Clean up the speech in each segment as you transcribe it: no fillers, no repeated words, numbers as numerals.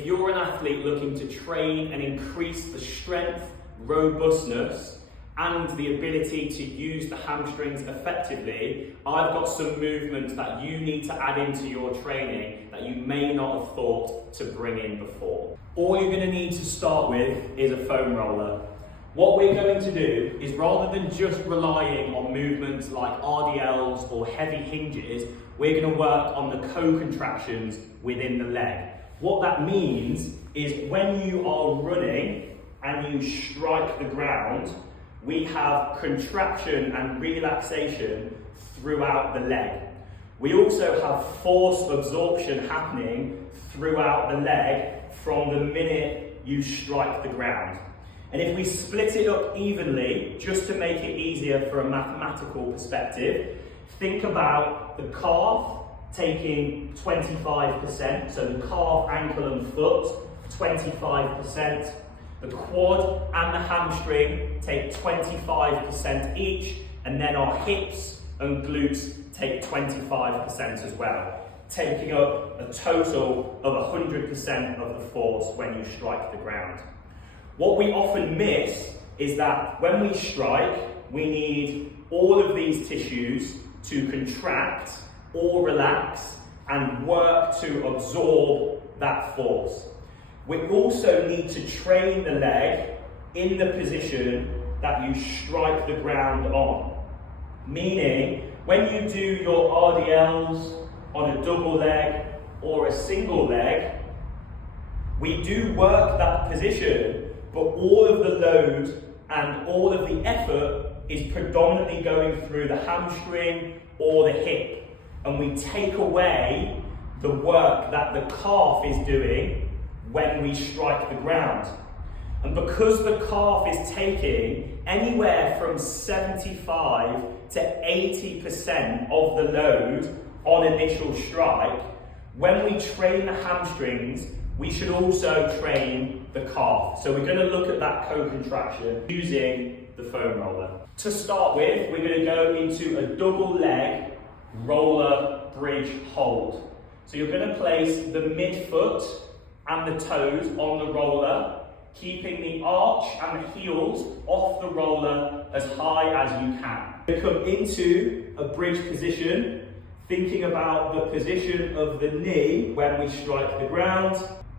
If you're an athlete looking to train and increase the strength, robustness, and the ability to use the hamstrings effectively, I've got some movements that you need to add into your training that you may not have thought to bring in before. All you're going to need to start with is a foam roller. What we're going to do is, rather than just relying on movements like RDLs or heavy hinges, we're going to work on the co-contractions within the leg. What that means is when you are running and you strike the ground, we have contraction and relaxation throughout the leg. We also have force absorption happening throughout the leg from the minute you strike the ground. And if we split it up evenly, just to make it easier for a mathematical perspective, think about the calf taking 25%, so the calf, ankle and foot, 25%. The quad and the hamstring take 25% each, and then our hips and glutes take 25% as well, taking up a total of 100% of the force when you strike the ground. What we often miss is that when we strike, we need all of these tissues to contract or relax and work to absorb that force. We also need to train the leg in the position that you strike the ground on. Meaning, when you do your RDLs on a double leg or a single leg, we do work that position, but all of the load and all of the effort is predominantly going through the hamstring or the hip. And we take away the work that the calf is doing when we strike the ground. And because the calf is taking anywhere from 75 to 80% of the load on initial strike, when we train the hamstrings, we should also train the calf. So we're going to look at that co-contraction using the foam roller. To start with, we're going to go into a double leg roller bridge hold. So you're going to place the midfoot and the toes on the roller, keeping the arch and the heels off the roller as high as you can. You come into a bridge position, thinking about the position of the knee when we strike the ground.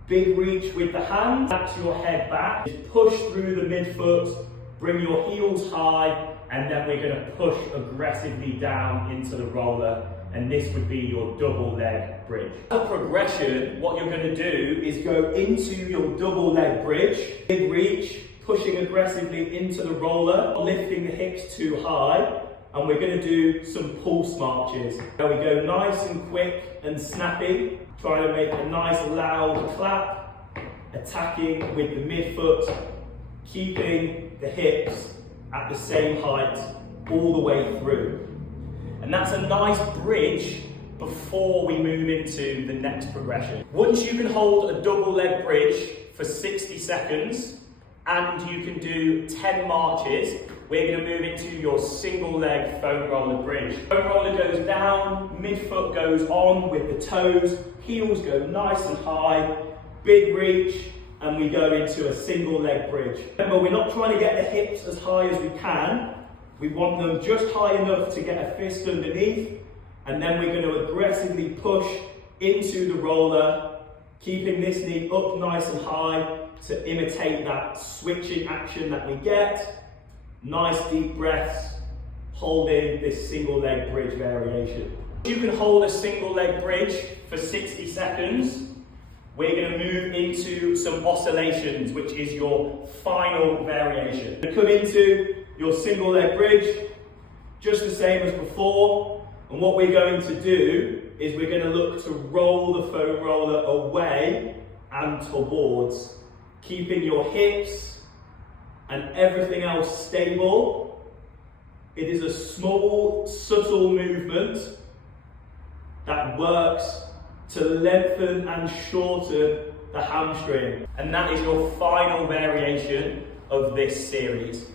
Big reach with the hands, relax your head back, just push through the midfoot, bring your heels high, and then we're going to push aggressively down into the roller, and this would be your double leg bridge. For progression, what you're going to do is go into your double leg bridge, big reach, pushing aggressively into the roller, lifting the hips too high, and we're going to do some pulse marches. Now we go nice and quick and snappy, trying to make a nice loud clap, attacking with the midfoot, keeping the hips at the same height all the way through. And that's a nice bridge before we move into the next progression. Once you can hold a double leg bridge for 60 seconds and you can do 10 marches, we're going to move into your single leg foam roller bridge. Foam roller goes down, midfoot goes on with the toes, heels go nice and high, big reach, and we go into a single leg bridge. Remember, we're not trying to get the hips as high as we can. We want them just high enough to get a fist underneath, and then we're going to aggressively push into the roller, keeping this knee up nice and high to imitate that switching action that we get. Nice deep breaths, holding this single leg bridge variation. You can hold a single leg bridge for 60 seconds. We're going to move into some oscillations, which is your final variation. You come into your single leg bridge, just the same as before. And what we're going to do is we're going to look to roll the foam roller away and towards, keeping your hips and everything else stable. It is a small, subtle movement that works to lengthen and shorten the hamstring. And that is your final variation of this series.